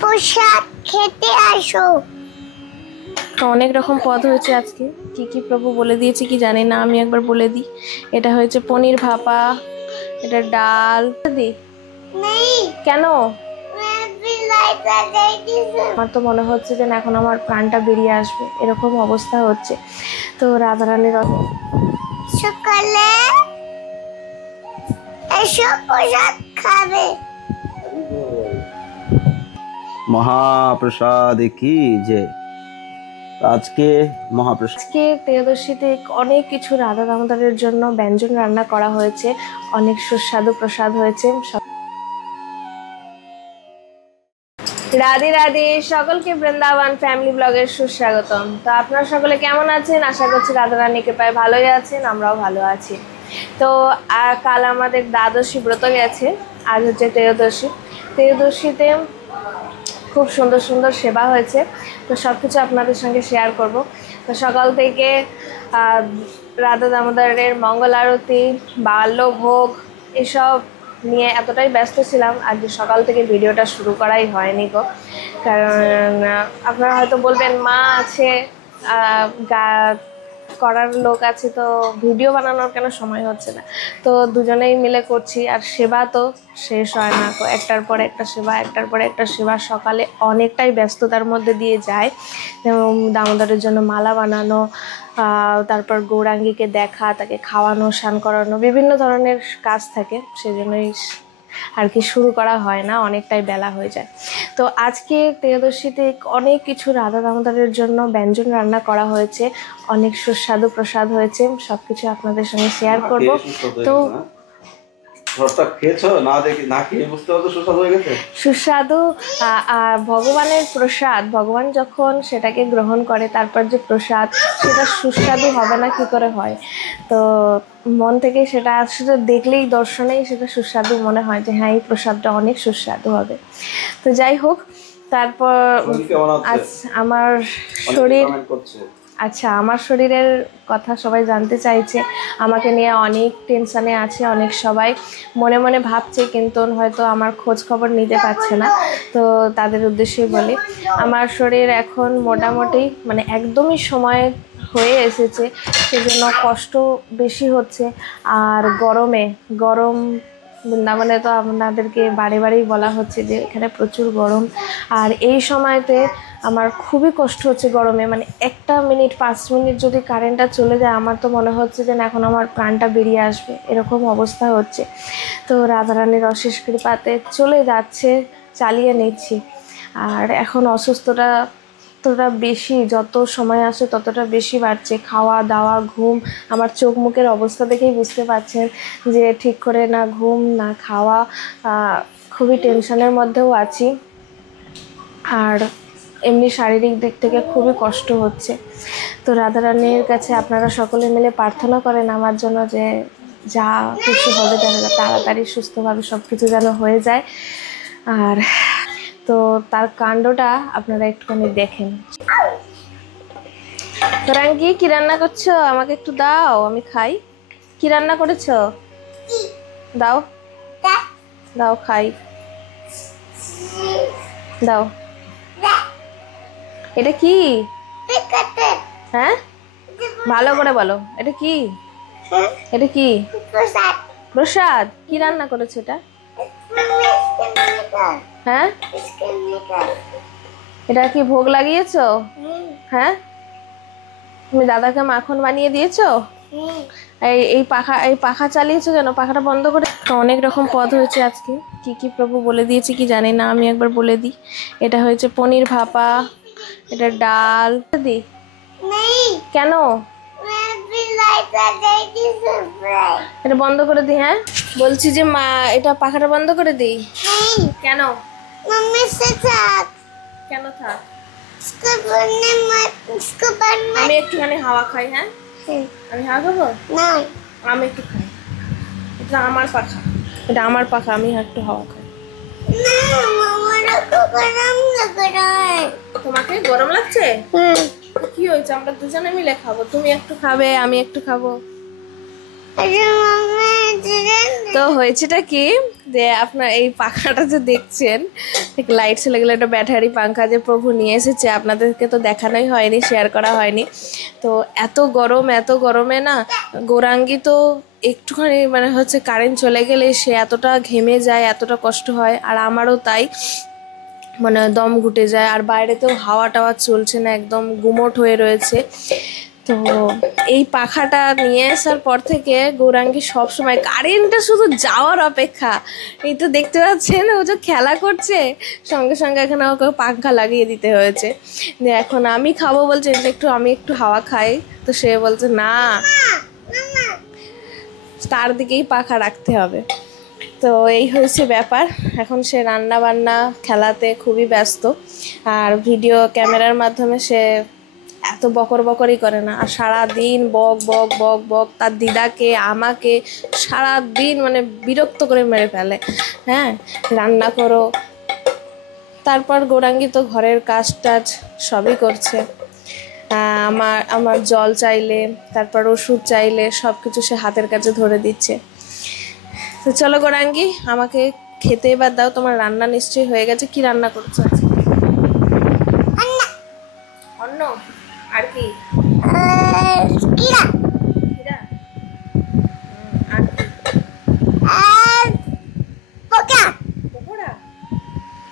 প্রসাদ খেতে আসো। অনেক রকম পদ হয়েছে আজকে, কি কি প্রভু বলে দিয়েছে কি জানি না, আমি একবার বলে দিই। এটা হয়েছে পনির ভাপা, এটা ডাল দি। কেন? আমার তো মনে হচ্ছে যে এখন আমার প্রাণটা বেরিয়ে আসবে, এরকম অবস্থা হচ্ছে। তো রাধারানীর সকালে এসো প্রসাদ খাবে। মহাপ্রসাদ কি যে আজকে মহাপ্রসাদ, আজকে ত্রয়োদশীতে অনেক কিছু রাধা দামোদরের জন্য ব্যঞ্জন রান্না করা হয়েছে, অনেক সুস্বাদু প্রসাদ হয়েছে। রাধে রাধে, সকলকে বৃন্দাবন ফ্যামিলি ব্লগের সুস্বাগতম। তো আপনারা সকলে কেমন আছেন? আশা করছি রাধারানী কৃপায় ভালোই আছেন, আমরাও ভালো আছি। তো কাল আমাদের দ্বাদশী ব্রত গেছে, আজ হচ্ছে ত্রয়োদশী। ত্রয়োদশীতে খুব সুন্দর সুন্দর সেবা হয়েছে, তো সব কিছু আপনাদের সঙ্গে শেয়ার করব। তো সকাল থেকে রাধা দামোদরের মঙ্গল আরতি, বাল্যভোগ এসব নিয়ে এতটাই ব্যস্ত ছিলাম, আজকে সকাল থেকে ভিডিওটা শুরু করাই হয়নি গো। কারণ আপনারা হয়তো বলবেন মা আছে, করার লোক আছে, তো ভিডিও বানানোর কেন সময় হচ্ছে না। তো দুজনেই মিলে করছি, আর সেবা তো শেষ হয় না, একটার পর একটা সেবা, একটার পর একটা সেবা। সকালে অনেকটাই ব্যস্ততার মধ্যে দিয়ে যায়, দামোদরের জন্য মালা বানানো, তারপর গৌরাঙ্গীকে দেখা, তাকে খাওয়ানো, স্নান করানো, বিভিন্ন ধরনের কাজ থাকে, সেজন্যই আর কি শুরু করা হয় না, অনেকটাই বেলা হয়ে যায়। তো আজকে ত্রয়োদশীতে অনেক কিছু রাধা দামোদরের জন্য ব্যঞ্জন রান্না করা হয়েছে, অনেক সুস্বাদু প্রসাদ হয়েছে, সব কিছু আপনাদের সঙ্গে শেয়ার করব। তো সুস্বাদু ভগবানের প্রসাদ, ভগবান যখন সেটাকে গ্রহণ করে তারপর যে প্রসাদ, সেটা সুস্বাদু হবে না কি করে হয়? তো মন থেকে সেটা আসলে দেখলেই, দর্শনেই সেটা সুস্বাদু মনে হয় যে হ্যাঁ এই প্রসাদটা অনেক সুস্বাদু হবে। তো যাই হোক, তারপর আজ আমার শরীর, আচ্ছা আমার শরীরের কথা সবাই জানতে চাইছে, আমাকে নিয়ে অনেক টেনশানে আছে অনেক সবাই, মনে মনে ভাবছে কিন্তু হয়তো আমার খোঁজ খবর নিতে পারছে না। তো তাদের উদ্দেশ্যেই বলি, আমার শরীর এখন মোটামুটি মানে একদমই সময় হয়ে এসেছে, সেজন্য কষ্ট বেশি হচ্ছে। আর গরম বৃন্দাবনে তো আপনাদেরকে বারে বারেই বলা হচ্ছে যে এখানে প্রচুর গরম, আর এই সময়তে আমার খুবই কষ্ট হচ্ছে গরমে। মানে একটা মিনিট 5 মিনিট যদি কারেন্টটা চলে যায়, আমার তো মনে হচ্ছে যে এখন আমার প্রাণটা বেরিয়ে আসবে, এরকম অবস্থা হচ্ছে। তো রাধারানীর অশেষ কৃপাতে চলে যাচ্ছে, চালিয়ে নিচ্ছি। আর এখন অসুস্থতা ততটা বেশি, যত সময় আসে ততটা বেশি বাড়ছে। খাওয়া দাওয়া, ঘুম, আমার চোখ মুখের অবস্থা দেখেই বুঝতে পারছেন যে ঠিক করে না ঘুম না খাওয়া, খুবই টেনশনের মধ্যেও আছি। আর এমনি শারীরিক দিক থেকে খুবই কষ্ট হচ্ছে। তো রাধারানীর কাছে আপনারা সকলে মিলে প্রার্থনা করেন আমার জন্য, যে যা কিছু হবে যেন তাড়াতাড়ি সুস্থভাবে সব কিছু যেন হয়ে যায়। আর তো তার কাণ্ডটা আপনারা একটুখানি দেখেন। রাঙ্গি, কি রান্না করছো? আমাকে একটু দাও, আমি খাই। কি রান্না করেছো? দাও দাও খাই, দাও। এটা কি? হ্যাঁ ভালো করে বলো, এটা কি? এটা কি প্রসাদ? কি রান্না করেছো এটা? হ্যাঁ এটা কি ভোগ লাগিয়েছো? হ্যাঁ তুমি দাদাকে মাখন বানিয়ে দিয়েছো? এই পাখা চালিয়েছো কেন? পাখাটা বন্ধ করে। অনেক রকম পদ হয়েছে আজকে, কি কি প্রভু বলে দিয়েছে কি জানি না, আমি একবার বলে দিই। এটা হয়েছে পনির ভাপা, এটা ডাল দি। কেন? এটা বন্ধ করে দিই। হ্যাঁ বলছি যে মা, এটা পাখাটা বন্ধ করে দিই। কেন? কেন থাক, আমি একটুখানি হাওয়া খাই। হ্যাঁ আমি হাওয়া খাবো না, আমি একটু খাই। এটা আমার পাখা, এটা আমার পাখা, আমি একটু হাওয়া খাই। তোমাকে গরম লাগছে? কি হয়েছে? আমরা দুজনে মিলে খাবো, তুমি একটু খাবে আমি একটু খাবো। তো হয়েছেটা কি যে আপনার এই পাখাটা যে দেখছেন লাইট চলে গেলে একটা ব্যাটারি পাখা যে প্রভু নিয়ে এসেছে, আপনাদেরকে তো দেখানোই হয়নি, শেয়ার করা হয়নি। তো এত গরমে না গৌরাঙ্গী তো একটুখানি মানে হচ্ছে কারেন্ট চলে গেলে সে এতটা ঘেমে যায়, এতটা কষ্ট হয়, আর আমারও তাই, মানে দম ঘুটে যায়। আর বাইরেতেও হাওয়া টাওয়া চলছে না, একদম গুমোট হয়ে রয়েছে। তো এই পাখাটা নিয়ে আসার পর থেকে গৌরাঙ্গী সবসময় কারেন্টটা শুধু যাওয়ার অপেক্ষা। এই তো দেখতে পাচ্ছেন ও যে খেলা করছে, সঙ্গে সঙ্গে এখানে ওকে পাখা লাগিয়ে দিতে হয়েছে। যে এখন আমি খাবো বলছে যে আমি একটু হাওয়া খাই, তো সে বলছে না, তার দিকেই পাখা রাখতে হবে। তো এই হয়েছে ব্যাপার। এখন সে রান্না বান্না খেলাতে খুবই ব্যস্ত, আর ভিডিও ক্যামেরার মাধ্যমে সে এত বকরই করে না। আর সারাদিন বক বক বক বক তার দিদাকে আমাকে সারাদিন মানে বিরক্ত করে মেরে ফেলে। হ্যাঁ, রান্না করো। তারপর গৌরাঙ্গী তো ঘরের কাজ টাজ সবই করছে। আমার জল চাইলে, তারপর ওষুধ চাইলে সব কিছু সে হাতের কাছে ধরে দিচ্ছে। তো চলো গৌরাঙ্গী, আমাকে খেতে এবার দাও, তোমার রান্না নিশ্চয়ই হয়ে গেছে। কি রান্না করছো আজকে? অন্য আর কি? ক্ষীরা? আর কি? পকোড়া?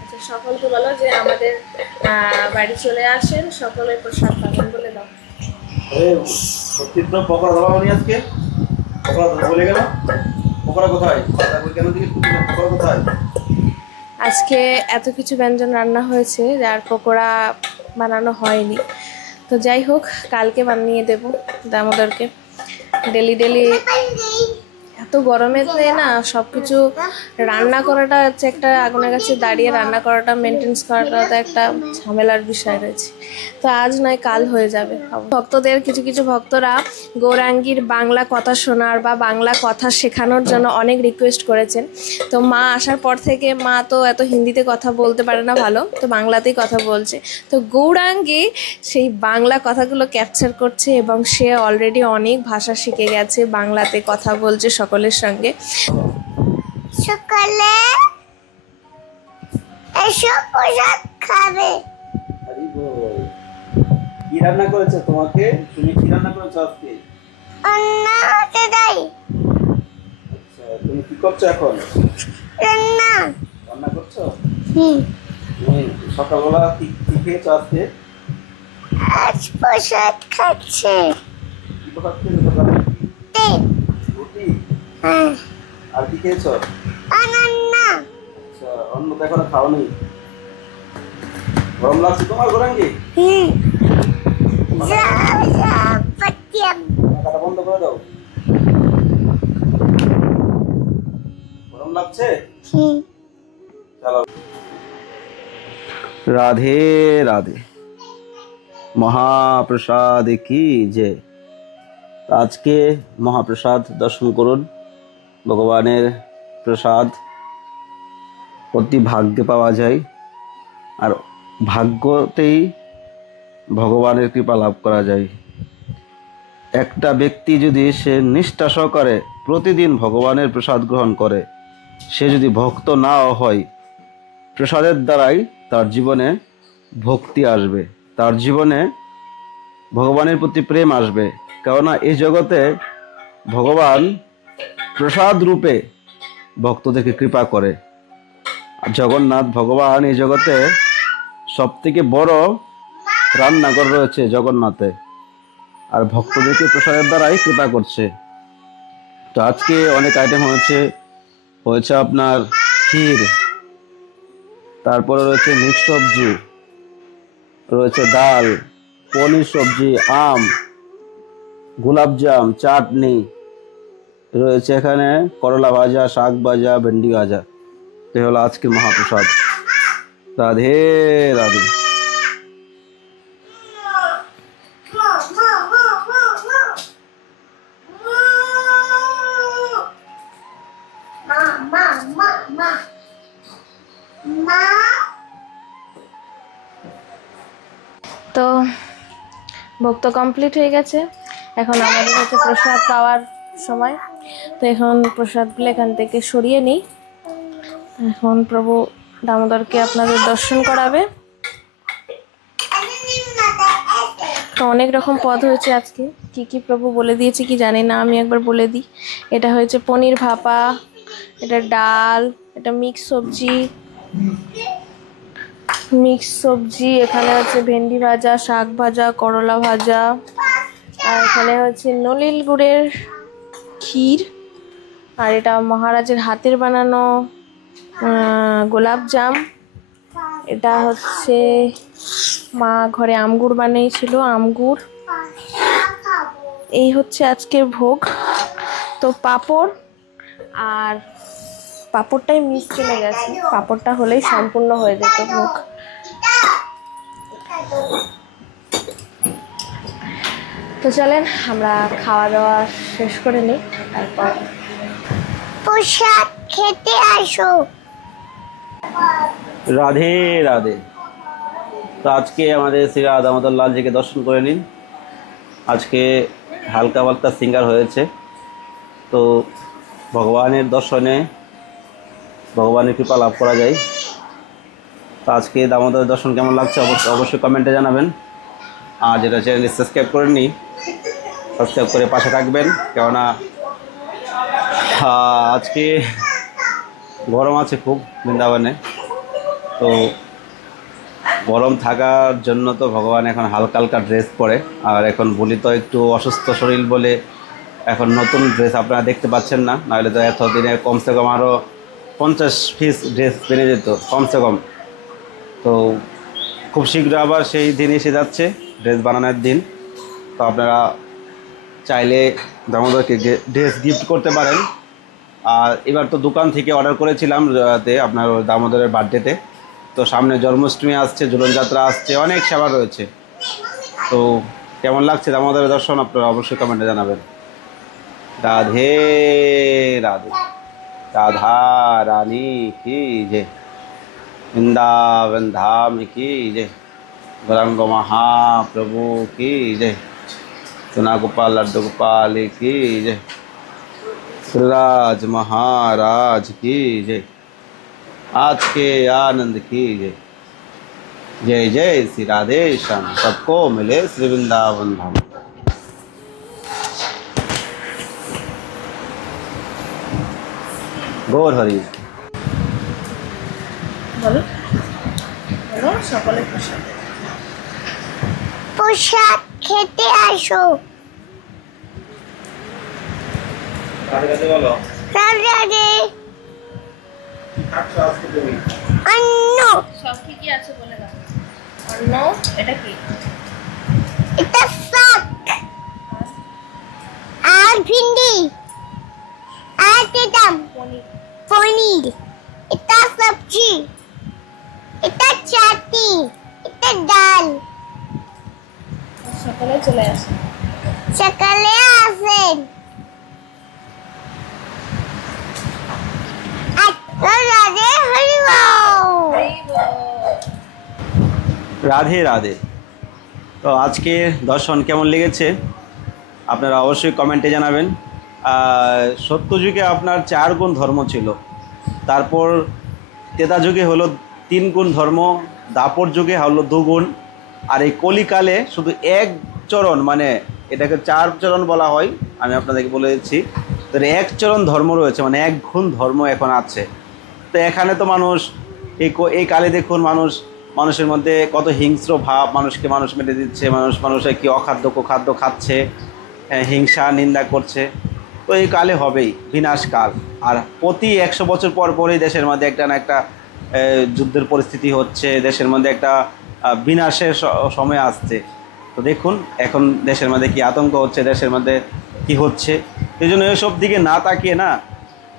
আচ্ছা, সকলকে বলো যে আমাদের বাড়ি চলে আসেন, সকলের প্রসাদ পাবেন বলে দাও। সত্যি তো পকোড়া দেওয়া হয়নি আজকে। পকোড়া বলে গেল, পকোড়া কোথায়? কেন দিকে পকোড়া কোথায়? আজকে এত কিছু ব্যঞ্জন রান্না হয়েছে যার পকোড়া বানানো হয়নি। তো যাই হোক, কালকে বানিয়ে দেবো দামোদরকে। ডেলি এত গরমেতে না সব কিছু রান্না করাটা হচ্ছে একটা, আগুনের কাছে দাঁড়িয়ে রান্না করাটা, মেনটেন্স করাটা তো একটা ঝামেলার বিষয় রয়েছে। তো আজ নয় কাল হয়ে যাবে। ভক্তদের কিছু ভক্তরা গৌরাঙ্গীর বাংলা কথা শোনার বা বাংলা কথা শেখানোর জন্য অনেক রিকোয়েস্ট করেছেন। তো মা আসার পর থেকে, মা তো এত হিন্দিতে কথা বলতে পারে না ভালো, তো বাংলাতেই কথা বলছে। তো গৌরাঙ্গী সেই বাংলা কথাগুলো ক্যাপচার করছে এবং সে অলরেডি অনেক ভাষা শিখে গেছে, বাংলাতে কথা বলছে সকলের সঙ্গে। সকালে এসো প্রসাদ খাবে। কি রান্না করেছে তোমাকে? তুমি কি রান্না করেছো আজকে? রান্না হতে দাই। আচ্ছা, তুমি কি করছো এখন? রান্না করছো? তুমি সকালবেলা কি খেয়েছো আজকে? আজ প্রসাদ খাচ্ছে। কি প্রসাদ খেয়েছো সকালে? রুটি? আর কি খেয়েছো? আচ্ছা, অন্য তো এখনো খাওনি। গরম লাগছে তোমার গৌরাঙ্গী? পাখাটা বন্ধ করে দাও। গরম লাগছে? চলো। রাধে রাধে। মহাপ্রসাদ কি যে, আজকে মহাপ্রসাদ দর্শন করুন। ভগবানের প্রসাদ অতি ভাগ্যে পাওয়া যায়, আর ভাগ্যতেই ভগবানের কৃপা লাভ করা যায়। একটা ব্যক্তি যদি সে নিষ্ঠা সহকারে প্রতিদিন ভগবানের প্রসাদ গ্রহণ করে, সে যদি ভক্ত নাও হয়, প্রসাদের দ্বারাই তার জীবনে ভক্তি আসবে, তার জীবনে ভগবানের প্রতি প্রেম আসবে। কেননা এই জগতে ভগবান প্রসাদ রূপে ভক্তদেরকে কৃপা করে। জগন্নাথ ভগবান এই জগতে সব থেকে বড় রান্নাঘর রয়েছে জগন্নাথে, আর ভক্তদেরকে প্রসাদের দ্বারাই কৃপা করছে। তো আজকে অনেক আইটেম হয়েছে আপনার ক্ষীর, তারপরে রয়েছে মিক্স সবজি, রয়েছে ডাল, পনির সবজি, আম, গোলাপজাম, চাটনি, রয়েছে এখানে করলা ভাজা, শাক ভাজা, ভেন্ডি ভাজা। তো হলো আজকে মহাপ্রসাদ। রাধে রাধে। তো ভোগ তো কমপ্লিট হয়ে গেছে, এখন আমাদের কাছে প্রসাদ পাওয়ার সময়। তো এখন প্রসাদগুলো এখান থেকে সরিয়ে নিই। এখন প্রভু দামোদরকে আপনাদের দর্শন করাবে। তো অনেক রকম পদ হয়েছে আজকে, কি কি প্রভু বলে দিয়েছে কি জানি না, আমি একবার বলে দিই। এটা হয়েছে পনির ভাপা, এটা ডাল, এটা মিক্স সবজি, এখানে হচ্ছে ভেন্ডি ভাজা, শাক ভাজা, করলা ভাজা, আর এখানে হচ্ছে নলিল গুড়ের ক্ষীর, আর এটা মহারাজের হাতের বানানো গোলাপ জাম, এটা হচ্ছে মা ঘরে আমগুড় বানিয়েছিল, আমগুড়। এই হচ্ছে আজকের ভোগ। তো পাঁপড়, আর পাঁপড়টাই মিস চলে গেছে, পাঁপড়টা হলেই সম্পূর্ণ হয়ে যেত ভোগ। তো চলেন আমরা খাওয়া দাওয়া শেষ করে নিই, তারপর প্রসাদ খেতে আসো। রাধে রাধে। তো আজকে আমাদের শ্রী রাধা দামোদর লালজিকে দর্শন করে নিন। আজকে হালকা পালকা সিঙ্গার হয়েছে। তো ভগবানের দর্শনে ভগবানের কৃপা লাভ করা যায়। তো আজকে দামোদরের দর্শন কেমন লাগছে অবশ্যই কমেন্টে জানাবেন। আর যেটা চ্যানেলটি সাবস্ক্রাইব করেননি, সাবস্ক্রাইব করে পাশে থাকবেন, কেননা আজকে গরম আছে খুব বৃন্দাবনে। তো গরম থাকার জন্য তো ভগবান এখন হালকা হালকা ড্রেস পরে। আর এখন বলি তো একটু অসুস্থ শরীর বলে এখন নতুন ড্রেস আপনারা দেখতে পাচ্ছেন না, নাহলে তো এতদিনে কমসে কম আরও 50 পিস ড্রেস বেড়ে যেত কমসে কম। তো খুব শীঘ্র আবার সেই দিন এসে যাচ্ছে, ড্রেস বানানোর দিন। তো আপনারা চাইলে দামোদরকে ড্রেস গিফট করতে পারেন। আর এবার তো দোকান থেকে অর্ডার করেছিলাম আপনার দামোদরের বার্থডেতে। তো সামনে জন্মাষ্টমী আসছে, ঝুলন যাত্রা আসছে, অনেক সেবা রয়েছে। তো কেমন লাগছে দামোদরের দর্শন আপনারা অবশ্যই কমেন্টে জানাবেন। রাধে রাধে। রাধা রানী কি জয়, বৃন্দাবন ধাম কি জয়, গৌরাঙ্গ মহাপ্রভু কি জয়, सोना गोपाल लड्डू गोपाल की जय, राज महाराज की जय, आज के आनंद की जय। जय जय श्री राधे श्याम, सबको मिले श्री वृंदावन धाम। गौर हरि। বলো বলো সকলে প্রসাদ প্রসাদ খেতে আসো। বলো রাধে অন্ন। সব ঠিকই আছে বলে দাও। অন্ন এটা কি? এটা শাক আর ভিন্ডি আর তেতাম পনির। এটা সবজি, এটা চাটনি, এটা ডাল। সকালে চলে আসে। সকালে আসেন। রাধে হরি বল। রাধে রাধে। তো আজকে দর্শন কেমন লেগেছে আপনারা অবশ্যই কমেন্টে জানাবেন। সত্যযুগে আপনার 4 গুণ ধর্ম ছিল, তারপর ত্রেতা যুগে হলো 3 গুণ ধর্ম, দাপর যুগে হলো 2 গুণ, আর এই কলিকালে শুধু 1 চরণ, মানে এটাকে 4 চরণ বলা হয়, আমি আপনাদেরকে বলে দিচ্ছি। তো 1 চরণ ধর্ম রয়েছে, মানে 1 গুণ ধর্ম এখন আছে। তো এখানে তো মানুষ এই কালে দেখুন মানুষের মধ্যে কত হিংস্র ভাব, মানুষকে মানুষ মেরে দিচ্ছে, মানুষের কি অখাদ্য কুখাদ্য খাচ্ছে, হিংসা নিন্দা করছে। তো এই কালে হবেই বিনাশকাল। আর প্রতি 100 বছর পর পরই দেশের মধ্যে একটা না একটা যুদ্ধের পরিস্থিতি হচ্ছে, দেশের মধ্যে একটা বিনাশের সময় আসছে। তো দেখুন এখন দেশের মধ্যে কি আতঙ্ক হচ্ছে, দেশের মধ্যে কি হচ্ছে। এই জন্য এসব দিকে না তাকিয়ে না,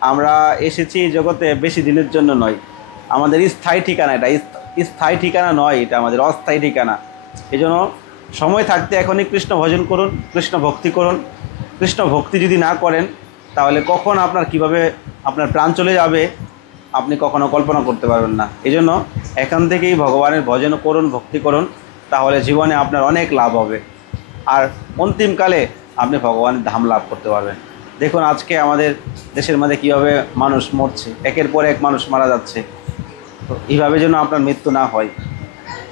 আমরা এসেছি জগতে বেশি দিনের জন্য নয়, আমাদের স্থায়ী ঠিকানা, এটা স্থায়ী ঠিকানা নয়, এটা আমাদের অস্থায়ী ঠিকানা। এই জন্য সময় থাকতে এখনই কৃষ্ণ ভজন করুন, কৃষ্ণ ভক্তি করুন। কৃষ্ণ ভক্তি যদি না করেন তাহলে কখন কিভাবে আপনার প্রাণ চলে যাবে আপনি কখনো কল্পনা করতে পারবেন না। এই জন্য এখান থেকেই ভগবানের ভজন করুন, ভক্তি করুন, তাহলে জীবনে আপনার অনেক লাভ হবে। আর অন্তিমকালে আপনি ভগবানের ধাম লাভ করতে পারবেন। দেখুন আজকে আমাদের দেশের মধ্যে কীভাবে মানুষ মরছে, একের পর এক মানুষ মারা যাচ্ছে। তো এইভাবে যেন আপনার মৃত্যু না হয়,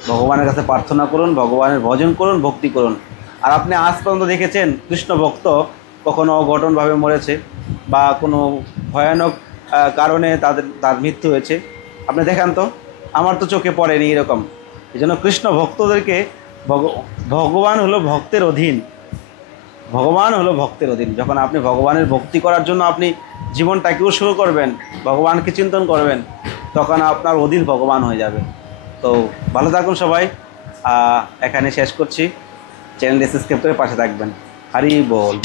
ভগবানের কাছে প্রার্থনা করুন, ভগবানের ভজন করুন, ভক্তি করুন। আর আপনি আজ পর্যন্ত দেখেছেন কৃষ্ণ ভক্ত কখনো অঘটনভাবে মরেছে বা কোনো ভয়ানক কারণে তার মৃত্যু হয়েছে? আপনি দেখান তো, আমার তো চোখে পড়েনি এরকম। এই জন্য কৃষ্ণ ভক্তদেরকে ভগবান হলো ভক্তের অধীন, ভগবান হলো ভক্তের অধীন। যখন আপনি ভগবানের ভক্তি করার জন্য আপনি জীবনটাকেও শুরু করবেন, ভগবানকে চিন্তন করবেন, তখন আপনার অধীন ভগবান হয়ে যাবে। তো ভালো থাকুন সবাই, এখানে শেষ করছি। চ্যানেলটি সাবস্ক্রাইব করে পাশে থাকবেন। হরি বল।